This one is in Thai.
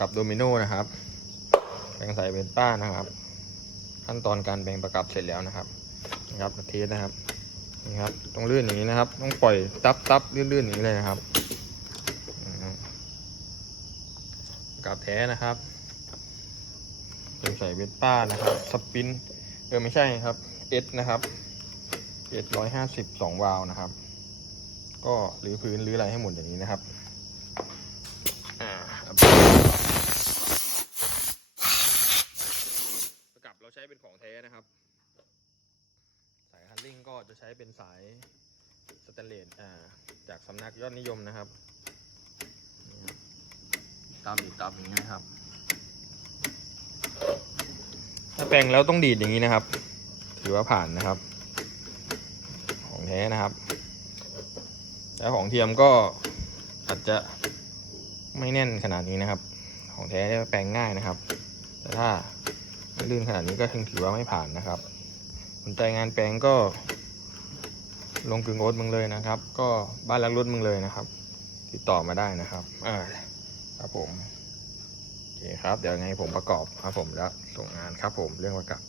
กับโดมิโนนะครับแบ่งใสายเป็นป้านะครับ ขั้นตอนการแบ่งประกับเสร็จแล้วนะครับนะครับเทสนะครับนี่ครับต้องลื่นอย่างนี้นะครับ ต้องปล่อยตับตับลื่นๆอย่างนี้เลยนะครับกับแท้นะครับเป็นสายเวสป้านะครับสปินเออไม่ใช่ครับเอสนะครับเอสร้อยห้าสิบสองวาล์วนะครับ ก็หรือพื้นหรืออะไรให้หมดอย่างนี้นะครับอ่าครับประกับเราใช้เป็นของแท้นะครับ จริงก็จะใช้เป็นสายสแตนเลสอ่าจากสำนักยอดนิยมนะครับตามดีดตามอย่างนี้นะครับ ถ้าแปลงแล้วต้องดีดอย่างนี้นะครับ ถือว่าผ่านนะครับ ของแท้นะครับ แล้วของเทียมก็อาจจะไม่แน่นขนาดนี้นะครับ ของแท้เนี่ยแปลงง่ายนะครับ แต่ถ้าไม่ลื่นขนาดนี้ก็ถึงถือว่าไม่ผ่านนะครับ นใจงานแปลงก็ ลงกึ่งโอ๊ตมึงเลยนะครับ ก็บ้านรักรถมึงเลยนะครับ ติดต่อมาได้นะครับอ่าครับผมโอเคครับ เดี๋ยวไงผมประกอบครับผมแล้วส่งงานครับผมเรื่องประกอบ